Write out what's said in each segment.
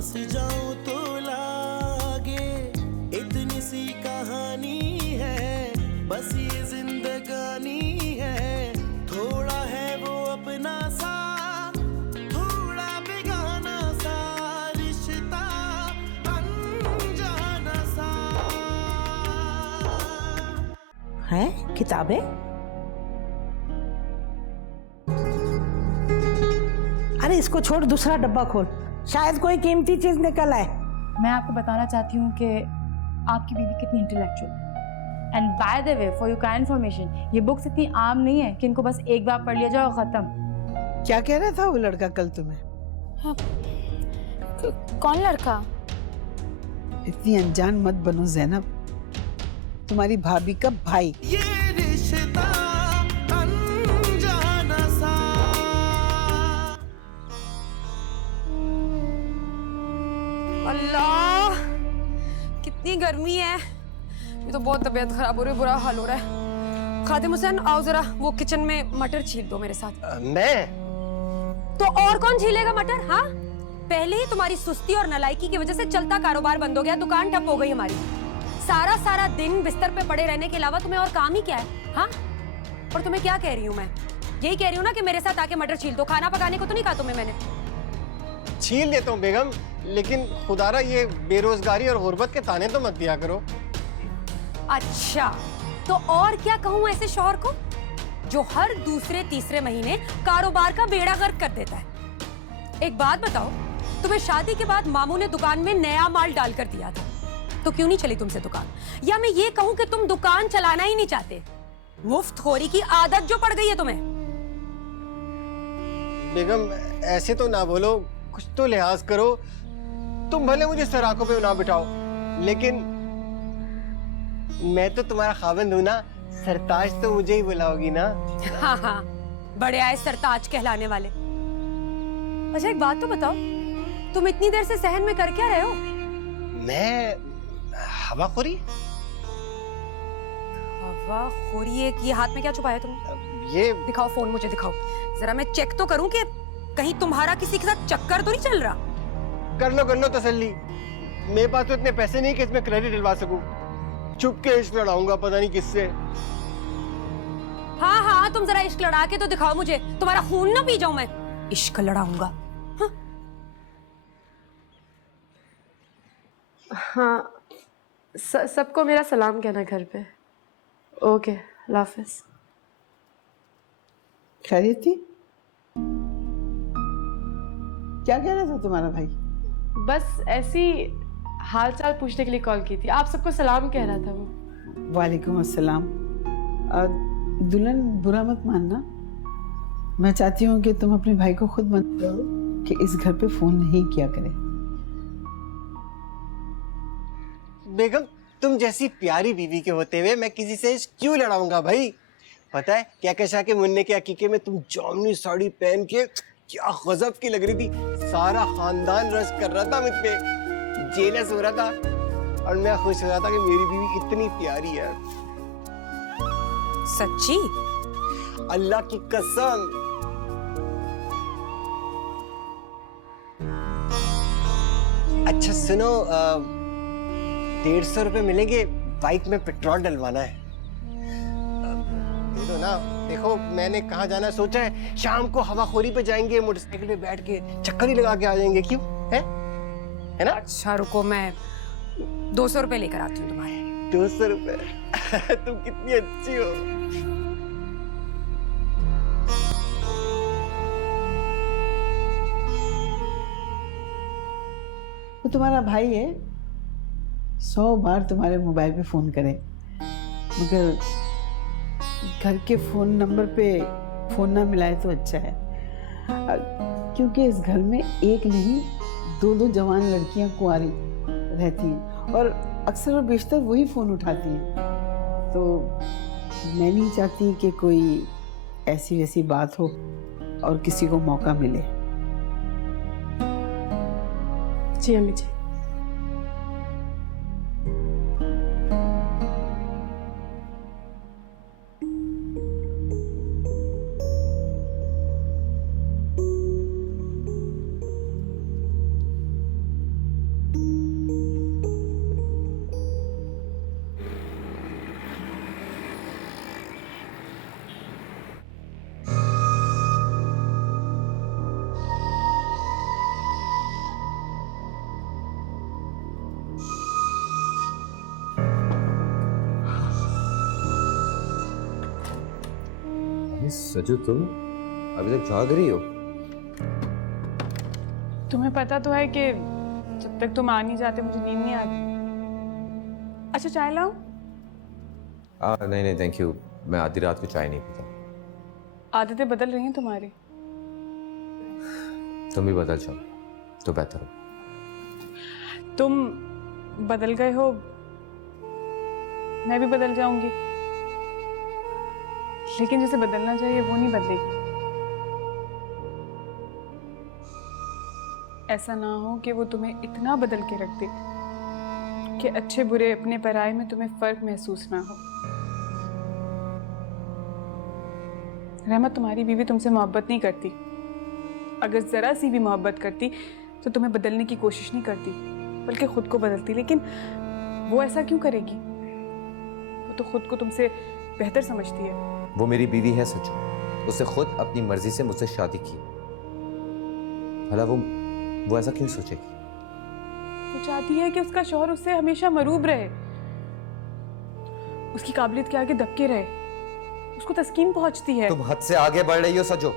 हंस जाऊं तो लागे इतनी सी कहानी है, बस ये जिंदगानी है। थोड़ा है वो अपना सा, थोड़ा बेगाना सा रिश्ता, अनजाना सा। है किताबें? अरे इसको छोड़, दूसरा डब्बा खोल, शायद कोई कीमती चीज निकल आए। मैं आपको बताना चाहती हूँ कि आपकी बीवी कितनी इंटेलेक्चुअल है। And by the way, for your kind information, ये बुक्स इतनी आम नहीं है कि इनको बस एक बार पढ़ लिया जाए और खत्म। क्या कह रहा था वो लड़का कल तुम्हें? कौन लड़का? इतनी अनजान मत बनो जैनब, तुम्हारी भाभी का भाई। ये रिश्ता अनजाना सा। अल्लाह कितनी गर्मी है, ये तो बहुत तबीयत खराब हो रही है, बुरा हाल हो रहा है। खादिम हुसैन आओ जरा वो किचन में मटर छील दो मेरे साथ। मैं? तो और कौन छीलेगा मटर? हाँ, पहले ही तुम्हारी सुस्ती और नालायकी की वजह से चलता कारोबार बंद हो गया, दुकान ठप हो गई हमारी। सारा दिन बिस्तर पे पड़े रहने के अलावा तुम्हें और काम ही क्या है? हाँ, और तुम्हें क्या कह रही हूँ मैं? यही कह रही हूँ ना कि मेरे साथ आके मटर छील दो। खाना पकाने को तो नहीं कहा तुम्हें मैंने। छील देता हूँ बेगम, लेकिन खुदारा ये बेरोजगारी और गुर्बत के ताने तो मत दिया करो। अच्छा, तो और क्या कहूँ ऐसे शौहर को जो हर दूसरे तीसरे महीने कारोबार का बेड़ा गर्क कर देता है। एक बात बताओ, तुम्हें शादी के बाद मामू ने दुकान में नया माल डाल कर दिया था, तो क्यों नहीं चली तुमसे दुकान? या मैं ये कहूँ कि तुम दुकान चलाना ही नहीं चाहते, मुफ्तखोरी की आदत जो पड़ गई है तुम्हें। बेगम ऐसे तो ना बोलो, कुछ तो लिहाज करो। तुम भले मुझे सराखों पे ना बिठाओ, लेकिन मैं तो तुम्हारा खाविंद हूं ना, सरताज तो मुझे ही बुलाओगी ना। हाँ हाँ, बड़े आए सरताज कहलाने वाले। अच्छा एक बात तो बताओ, तुम इतनी देर से सहन में कर क्या रहे हो? मैं हवाखोरी? हवाखोरी? ये हाथ में क्या छुपाया तुमने? ये दिखाओ फोन, मुझे दिखाओ जरा, मैं चेक तो करूं कि कहीं तुम्हारा किसी के साथ चक्कर तो नहीं चल रहा। कर लो तसल्ली, मेरे पास तो इतने पैसे नहीं कि इसमें क्रेडिट दिलवा सकूं। चुप के इश्क लड़ाऊंगा पता नहीं किससे। हाँ, तुम जरा इश्क लड़ा के तो दिखाओ मुझे, तुम्हारा खून ना पी जाऊं मैं। इश्क लड़ाऊंगा? हाँ, सबको मेरा सलाम कहना घर पे। ओके, अल्लाह हाफिज। खैरियत थी? क्या कह रहा था तुम्हारा भाई? बस ऐसी हाल चाल पूछने के लिए कॉल की थी। आप सबको सलाम कह रहा था वो। वालेकुम अस्सलाम। दुल्हन बुरा मत मानना, मैं चाहती हूँ कि तुम अपने भाई को खुद मना करो कि इस घर पे फोन नहीं किया करे। बेगम तुम जैसी प्यारी बीवी के होते हुए मैं किसी से क्यों लड़ाऊंगा भाई? पता है क्या कशा के मुन्ने के अकीके में तुम जामनी साड़ी पहन के क्या गजब की लग रही थी। सारा खानदान रश कर रहा था मुझ पे, जेलस हो रहा था, और मैं खुश हो रहा था कि मेरी बीवी इतनी प्यारी है। सच्ची? अल्लाह की कसम। अच्छा सुनो, 150 रुपए मिलेंगे, बाइक में पेट्रोल डलवाना है। दे दो ना। देखो मैंने कहाँ जाना सोचा है, शाम को हवाखोरी पे जाएंगे, मोटरसाइकिल पे बैठ के चक्कर ही लगा के आ जाएंगे। क्यों है ना? अच्छा रुको, मैं 200 रुपए लेकर आती हूँ तुम्हारे। 200 रुपए? तुम कितनी अच्छी हो। वो तुम्हारा भाई है, 100 बार तुम्हारे मोबाइल पे फोन करे, मगर घर के फोन नंबर पे फोन ना मिलाए तो अच्छा है, क्योंकि इस घर में एक नहीं 2 जवान लड़कियां कुंवारी रहती हैं और अक्सर और बेशतर वही फोन उठाती हैं। तो मैं नहीं चाहती कि कोई ऐसी वैसी बात हो और किसी को मौका मिले। जी अम्मी जी। सजू, तुम अभी तक जाग रही हो? तुम्हें पता तो है कि जब तक तुम आ नहीं जाते मुझे नींद नहीं आती। अच्छा चाय लाऊं? नहीं नहीं थैंक यू, मैं आधी रात को चाय नहीं पीता। आदतें बदल रही हैं तुम्हारी। तुम भी बदल जाओ तो बेहतर हो। तुम बदल गए हो, मैं भी बदल जाऊंगी, लेकिन जिसे बदलना चाहिए वो नहीं बदलेगी। ऐसा ना हो कि वो तुम्हें इतना बदल के रख दे कि अच्छे बुरे अपने पराये में तुम्हें फर्क महसूस ना हो। रहमत, तुम्हारी बीवी तुमसे मोहब्बत नहीं करती। अगर जरा सी भी मोहब्बत करती तो तुम्हें बदलने की कोशिश नहीं करती, बल्कि खुद को बदलती। लेकिन वो ऐसा क्यों करेगी? वो तो खुद को तुमसे बेहतर समझती है। वो मेरी बीवी है सचू, उसने खुद अपनी मर्जी से मुझसे शादी की। भला वो ऐसा क्यों सोचेगी? वो चाहती है कि उसका शौहर उससे हमेशा मरूब रहे, उसकी काबिलियत के आगे दबके रहे, उसको तस्कीन पहुंचती है। तुम हद से आगे बढ़ रही हो सजो।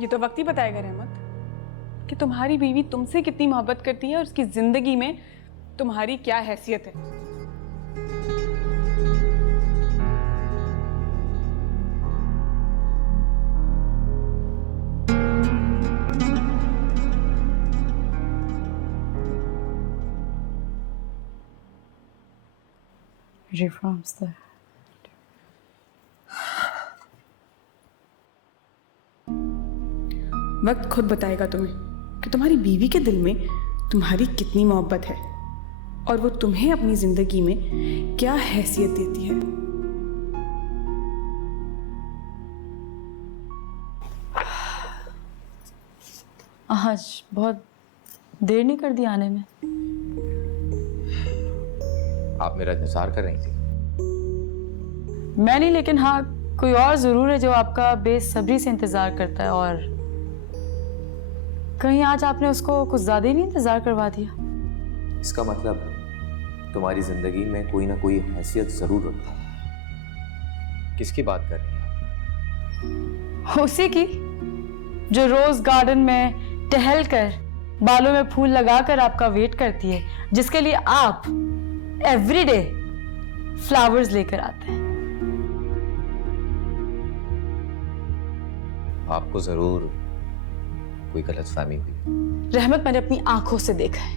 ये तो वक्त ही बताएगा रहमत कि तुम्हारी बीवी तुमसे कितनी मोहब्बत करती है और उसकी जिंदगी में तुम्हारी क्या हैसियत है। Reforms the वक्त खुद बताएगा तुम्हें कि तुम्हारी बीवी के दिल में तुम्हारी कितनी मोहब्बत है और वो तुम्हें अपनी जिंदगी में क्या हैसियत देती है। आज बहुत देर नहीं कर दी आने में? आप मेरा इंतजार कर रही थी? मैं नहीं, लेकिन हाँ कोई और जरूर है जो आपका बेसब्री से इंतजार करता है। और कहीं आज आपने उसको कुछ ज्यादा ही नहीं इंतजार करवा दिया? इसका मतलब तुम्हारी जिंदगी में कोई ना कोई हैसियत जरूर रखता है। किसकी बात कर रही हैं आप? उसी की जो रोज गार्डन में टहल कर बालों में फूल लगाकर आपका वेट करती है, जिसके लिए आप एवरीडे फ्लावर्स लेकर आते हैं। आपको जरूर कोई गलतफहमी हुई। रहमत, मैंने अपनी आंखों से देखा है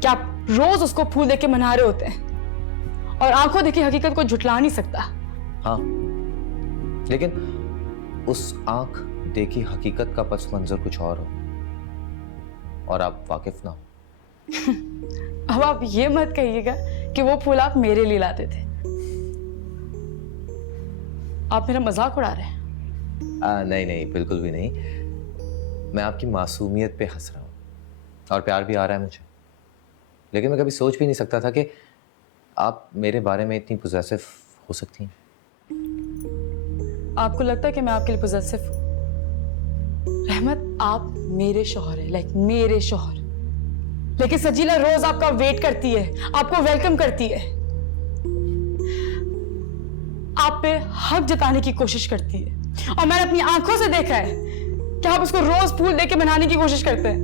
कि आप रोज उसको फूल देके मना रहे होते हैं, और आंखों देखी हकीकत को झुठला नहीं सकता। हाँ, लेकिन उस आंख देखी हकीकत का पस मंजर कुछ और हो और आप वाकिफ ना हो। अब आप ये मत कहिएगा कि वो फूल आप मेरे लिए लाते थे। आप मेरा मजाक उड़ा रहे हैं। नहीं नहीं, बिल्कुल भी नहीं। मैं आपकी मासूमियत पे हंस रहा हूँ और प्यार भी आ रहा है मुझे, लेकिन मैं कभी सोच भी नहीं सकता था कि आप मेरे बारे में इतनी पोजेसिव हो सकती हैं। आपको लगता है कि मैं आपके लिए पोजेसिव हूँ? रहमत, आप मेरे शौहर हैं, लाइक मेरे शौहर, लेकिन सजीला रोज आपका वेट करती है, आपको वेलकम करती है, आप पे हक जताने की कोशिश करती है, और मैंने अपनी आंखों से देखा है कि आप उसको रोज फूल देके मनाने की कोशिश करते हैं।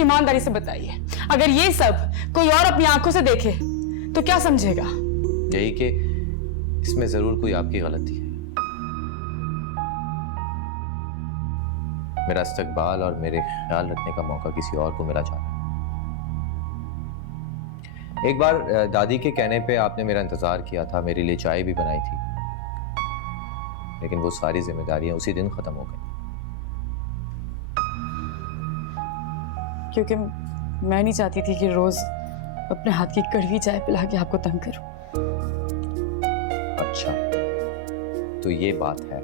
ईमानदारी से बताइए, अगर ये सब कोई और अपनी आंखों से देखे तो क्या समझेगा? यही कि इसमें जरूर कोई आपकी गलती है। मेरा इस्तकबाल और मेरे ख्याल रखने का मौका किसी और को मिला जाता है। एक बार दादी के कहने पे आपने मेरा इंतजार किया था, मेरे लिए चाय भी बनाई थी, लेकिन वो सारी जिम्मेदारियां उसी दिन खत्म हो गई। क्योंकि मैं नहीं चाहती थी कि रोज अपने हाथ की कड़वी चाय पिला के आपको तंग करूं। अच्छा, तो ये बात है।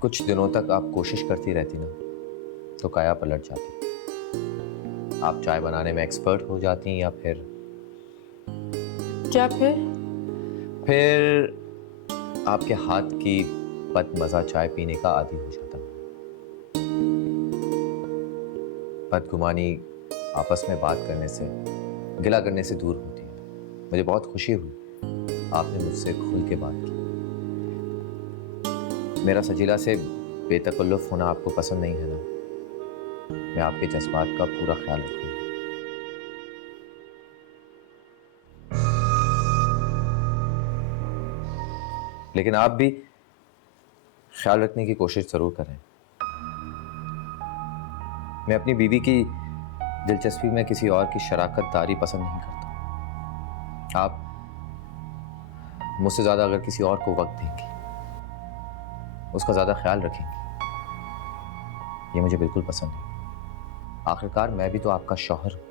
कुछ दिनों तक आप कोशिश करती रहती ना तो काया पलट जाती। आप चाय बनाने में एक्सपर्ट हो जाती, या फिर क्या फिर आपके हाथ की बदमजा चाय पीने का आदी हो जाता। बदगुमानी आपस में बात करने से, गिला करने से दूर होती है। मुझे बहुत खुशी हुई आपने मुझसे खुल के बात की। मेरा सजीला से बेतकल्लुफ़ होना आपको पसंद नहीं है ना? मैं आपके जज्बात का पूरा ख्याल रखूंगा। लेकिन आप भी ख्याल रखने की कोशिश जरूर करें। मैं अपनी बीवी की दिलचस्पी में किसी और की शराकतदारी पसंद नहीं करता। आप मुझसे ज्यादा अगर किसी और को वक्त देंगी, उसका ज्यादा ख्याल रखेंगी, ये मुझे बिल्कुल पसंद नहीं। आखिरकार मैं भी तो आपका शौहर हूं।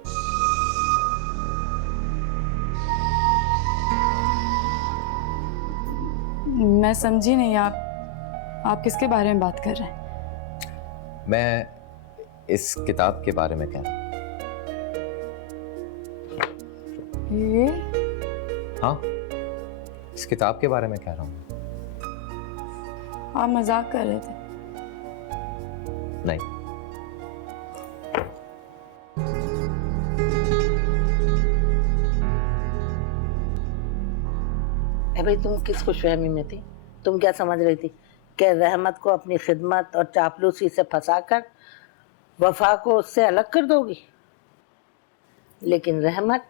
मैं समझी नहीं, आप किसके बारे में बात कर रहे हैं? मैं इस किताब के बारे में कह रहा हूं। ये हाँ, इस किताब के बारे में कह रहा हूं। आप मजाक कर रहे थे? नहीं, भाई तुम किस खुशफहमी में थी? तुम क्या समझ रही थी कि रहमत को अपनी खिदमत और चापलूसी से फंसाकर वफा को उससे अलग कर दोगी? लेकिन रहमत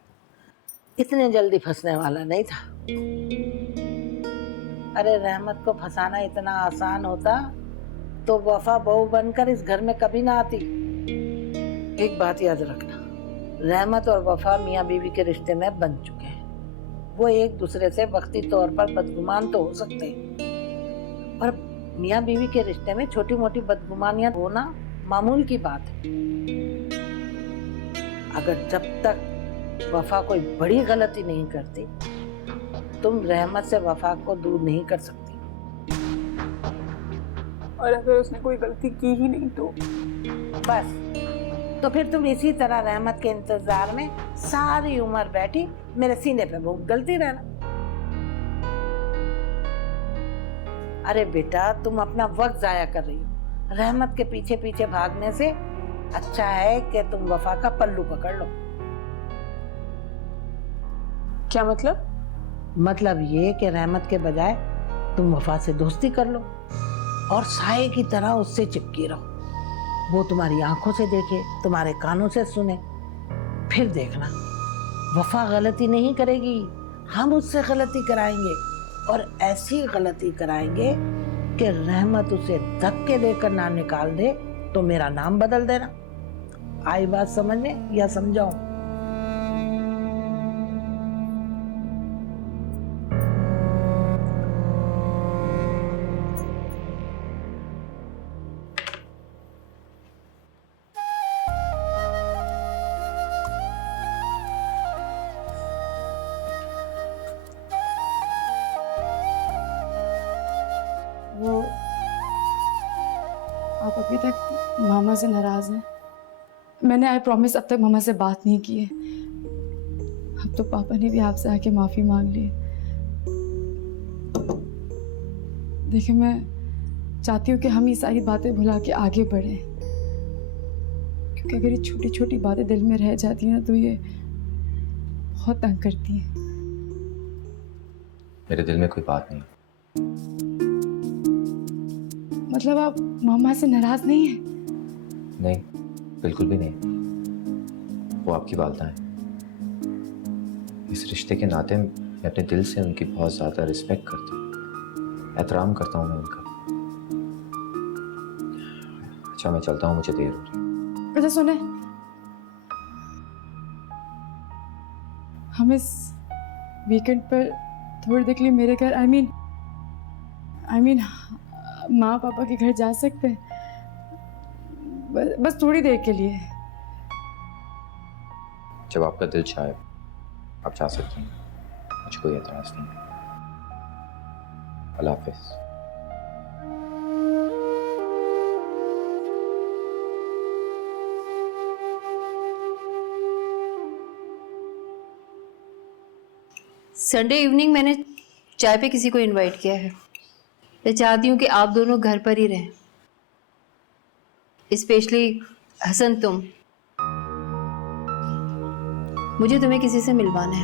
इतने जल्दी फंसने वाला नहीं था। अरे रहमत को फंसाना इतना आसान होता तो वफा बहू बनकर इस घर में कभी ना आती। एक बात याद रखना, रहमत और वफा मियाँ बीवी के रिश्ते में बन चुके हैं। वो एक दूसरे से वक्ती तौर पर बदगुमान तो हो सकते हैं, पर मियाँ बीवी के रिश्ते में छोटी मोटी बदगुमानियां होना मामूल की बात है। अगर जब तक वफा कोई बड़ी गलती नहीं करती, तुम रहमत से वफा को दूर नहीं कर सकती। और अगर उसने कोई गलती की ही नहीं तो? बस, तो फिर तुम इसी तरह रहमत के इंतजार में सारी उम्र बैठी मेरे सीने पे भूख गलती रहना। अरे बेटा, तुम अपना वक्त जाया कर रही हो। रहमत के पीछे पीछे भागने से अच्छा है कि तुम वफा का पल्लू पकड़ लो। क्या मतलब? मतलब ये कि रहमत के बजाय तुम वफा से दोस्ती कर लो और साये की तरह उससे चिपकी रहो। वो तुम्हारी आंखों से देखे, तुम्हारे कानों से सुने, फिर देखना वफा गलती नहीं करेगी, हम उससे गलती कराएंगे और ऐसी गलती कराएंगे कि रहमत उसे धक्के देकर ना निकाल दे तो मेरा नाम बदल देना। आई बात समझने या समझाऊं? वो आप अभी तक मामा से नाराज हैं? मैंने आई प्रॉमिस अब तक मामा से बात नहीं की है। अब तो पापा ने भी आपसे आके माफी मांग ली है। देखिए, मैं चाहती हूँ कि हम ये सारी बातें भुला के आगे बढ़ें, क्योंकि अगर ये छोटी छोटी बातें दिल में रह जाती हैं ना तो ये बहुत तंग करती हैं। मेरे दिल में कोई बात नहीं। मतलब आप मामा से नाराज नहीं हैं? नहीं, बिल्कुल भी नहीं। वो आपकी वालिदा है। इस रिश्ते के नाते मैं अपने दिल से उनकी बहुत ज़्यादा रिस्पेक्ट करता हूँ, एहतराम करता हूँ मैं उनका। अच्छा, मैं चलता हूँ, मुझे देर हो रही है। अच्छा सुने, हम इस वीकेंड पर थोड़ी देर के लिए मेरे घर, आई मीन माँ पापा के घर जा सकते हैं? बस थोड़ी देर के लिए। जब आपका दिल चाहे आप जा सकती हैं, मुझे कोई एतराज़ नहीं। अल्लाह हाफिज़। संडे इवनिंग मैंने चाय पे किसी को इनवाइट किया है। मैं चाहती हूँ कि आप दोनों घर पर ही रहें, स्पेशली हसन तुम। मुझे तुम्हें किसी से मिलवाना है।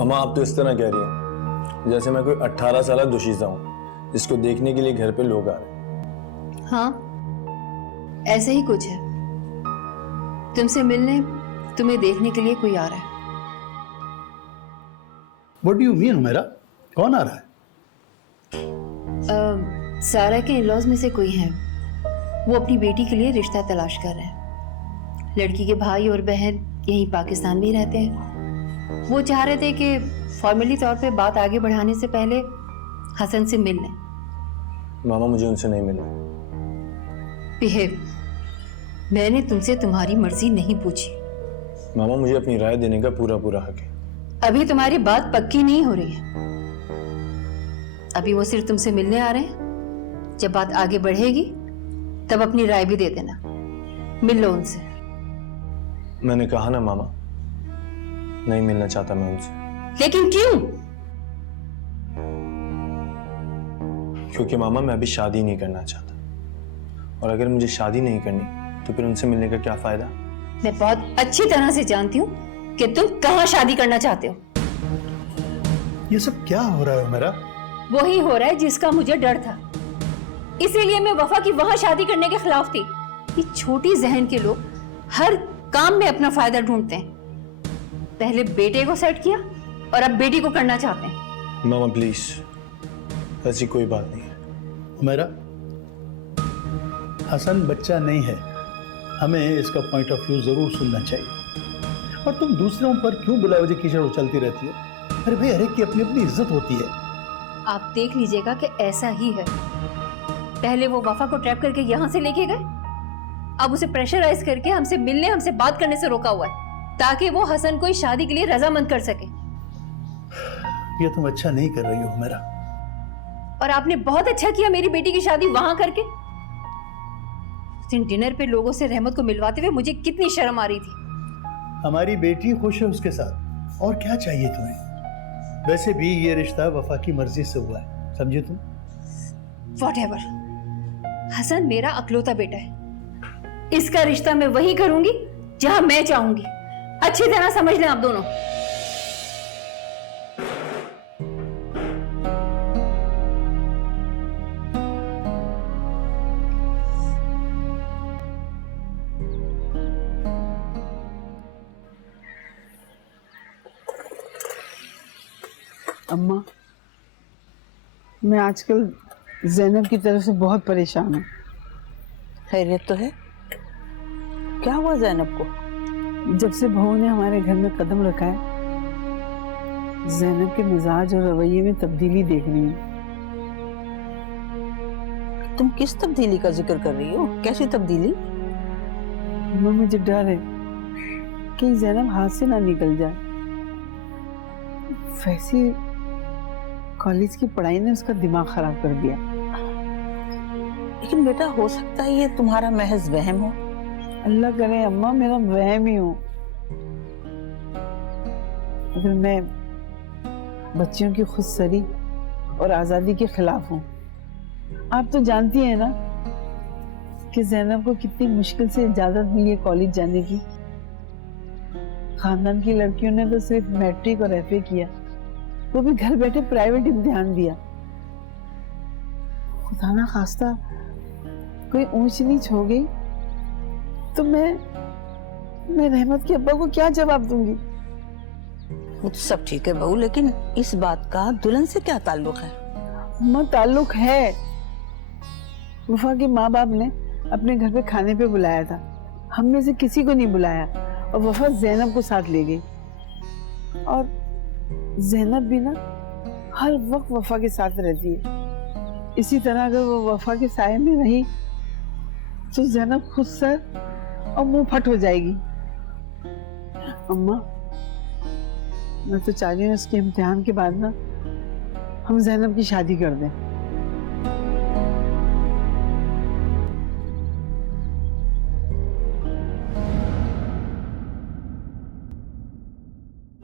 अम्मा आप तो इस तरह कह रही हैं जैसे मैं कोई 18 साल दुशीजा हूँ जिसको देखने के लिए घर पे लोग आ रहे हैं। हाँ, ऐसे ही कुछ है। तुमसे मिलने, तुम्हें देखने के लिए कोई आ रहा है। What do you mean Humaira? कौन आ रहा है? सारा के इन-लॉज में से कोई हैं। वो अपनी बेटी के लिए रिश्ता तलाश कर रहे हैं। लड़की के भाई और बहन यहीं पाकिस्तान में ही रहते हैं। वो चाह रहे थे कि फॉर्मली तौर पे बात आगे बढ़ाने से पहले हसन से मिल लें। मामा मुझे उनसे नहीं मिलना। बिहेव। मैंने तुमसे तुम्हारी मर्जी नहीं पूछी। मामा मुझे अपनी राय देने का पूरा पूरा हक है। अभी तुम्हारी बात पक्की नहीं हो रही है। अभी वो सिर्फ तुमसे मिलने आ रहे हैं। जब बात आगे बढ़ेगी तब अपनी राय भी दे देना। मिल लो उनसे। मैंने कहा ना मामा, नहीं मिलना चाहता मैं उनसे। लेकिन क्यों? क्योंकि मामा मैं अभी शादी नहीं करना चाहता, और अगर मुझे शादी नहीं करनी तो फिर उनसे मिलने का क्या फायदा। मैं बहुत अच्छी तरह से जानती हूँ कि तुम कहाँ शादी करना चाहते हो। ये सब क्या हो रहा है हुमैरा? वही हो रहा है जिसका मुझे डर था। इसीलिए मैं वफा की वहां शादी करने के खिलाफ थी। ये छोटी जहन के लोग हर काम में अपना फायदा ढूंढते हैं। पहले बेटे को सेट किया और अब बेटी को करना चाहते हैं। मामा प्लीज, ऐसी कोई बात नहीं है। हुमैरा, हसन बच्चा नहीं है। हमें इसका पॉइंट ऑफ व्यू जरूर सुनना चाहिए। और तुम दूसरों पर क्यों बिला वजह कीचड़ उछलती रहती हो? अरे भाई, हर एक की अपनी अपनी इज्जत होती है। आप देख लीजिएगा कि ऐसा ही है। पहले वो वफा को ट्रैप करके यहाँ से लेके गए, अब उसे प्रेशराइज करके हमसे मिलने, हमसे बात करने से रोका हुआ है ताकि वो हसन को इस शादी के लिए रजामंद कर सके। ये तुम अच्छा नहीं कर रही हो हुमैरा। और आपने बहुत अच्छा किया मेरी बेटी की शादी वहां करके। उस दिन डिनर पे लोगों से रहमत को मिलवाते हुए मुझे कितनी शर्म आ रही थी। हमारी बेटी खुश है उसके साथ, और क्या चाहिए तुम्हें? वैसे भी ये रिश्ता वफा की मर्जी से हुआ है, समझे तुम? Whatever. हसन मेरा अकलौता बेटा है। इसका रिश्ता मैं वही करूंगी जहां मैं चाहूंगी। अच्छी तरह समझ लें आप दोनों। अम्मा, मैं आजकल ज़ैनब की तरफ से बहुत परेशान हूँ। खैरियत तो है? क्या हुआ ज़ैनब को? जब से बहू ने हमारे घर में कदम रखा है, ज़ैनब के मिजाज और रवैये में तब्दीली देख रही हूँ। तुम किस तब्दीली का जिक्र कर रही हो? कैसी तब्दीली? अम्मा, मुझे डर है कि ज़ैनब हाथ से ना निकल जाए। वैसे कॉलेज की पढ़ाई ने उसका दिमाग खराब कर दिया। लेकिन बेटा, हो सकता है ये तुम्हारा महज वहम हो। अल्लाह करे अम्मा, मेरा वहम ही हो। अगर मैं बच्चियों की खुदसरी और आज़ादी के खिलाफ हूँ। आप तो जानती हैं ना कि ज़ैनब को कितनी मुश्किल से इजाज़त मिली है कॉलेज जाने की। खानदान की लड़कियों ने तो सिर्फ मैट्रिक और एफए किया, वो भी घर बैठे प्राइवेट इम्तिहान दिया। खुदा ना खास्ता कोई ऊंच नीच हो गई तो मैं रहमत के अब्बा को क्या जवाब दूंगी? वो तो सब ठीक है बहू, लेकिन इस बात का दुल्हन से क्या ताल्लुक है? अम्मा, ताल्लुक है। वफा के माँ बाप ने अपने घर पे खाने पे बुलाया था। हम में से किसी को नहीं बुलाया और वफा ज़ैनब को साथ ले गई। और ज़ैनब भी ना हर वक्त वफा के साथ रहती है। इसी तरह अगर वो वफा के साए में रही तो ज़ैनब खुद सर और मुंह फट हो जाएगी। अम्मा, मैं तो चाह रही हूँ इसके इम्तिहान के बाद ना हम ज़ैनब की शादी कर दें।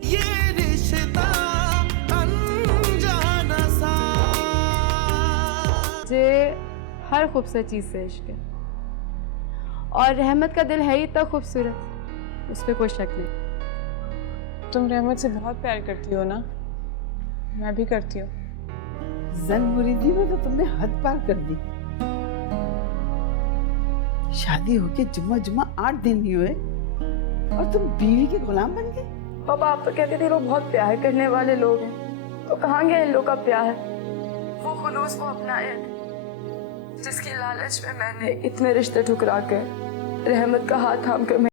ये रिश्ता अनजाना सा। मुझे हर खूबसूरत चीज़ से इश्क है और रहमत का दिल है ही इतना खूबसूरत, उस पर कोई शक नहीं। तुम रहमत से बहुत प्यार करती हो ना? मैं भी करती हूँ। जन मुरीदी में तो तुमने हद पार कर दी। शादी होके जुम्मा जुम्मा 8 दिन नहीं हुए और तुम बीवी के गुलाम बन गए। पापा आप तो कहते थे लोग बहुत प्यार करने वाले लोग हैं, तो कहाँ गया इन लोग का प्यार? वो खुलूस को अपनाए जिसकी लालच में मैंने इतने रिश्ते ठुकरा कर रहमत का हाथ थाम कर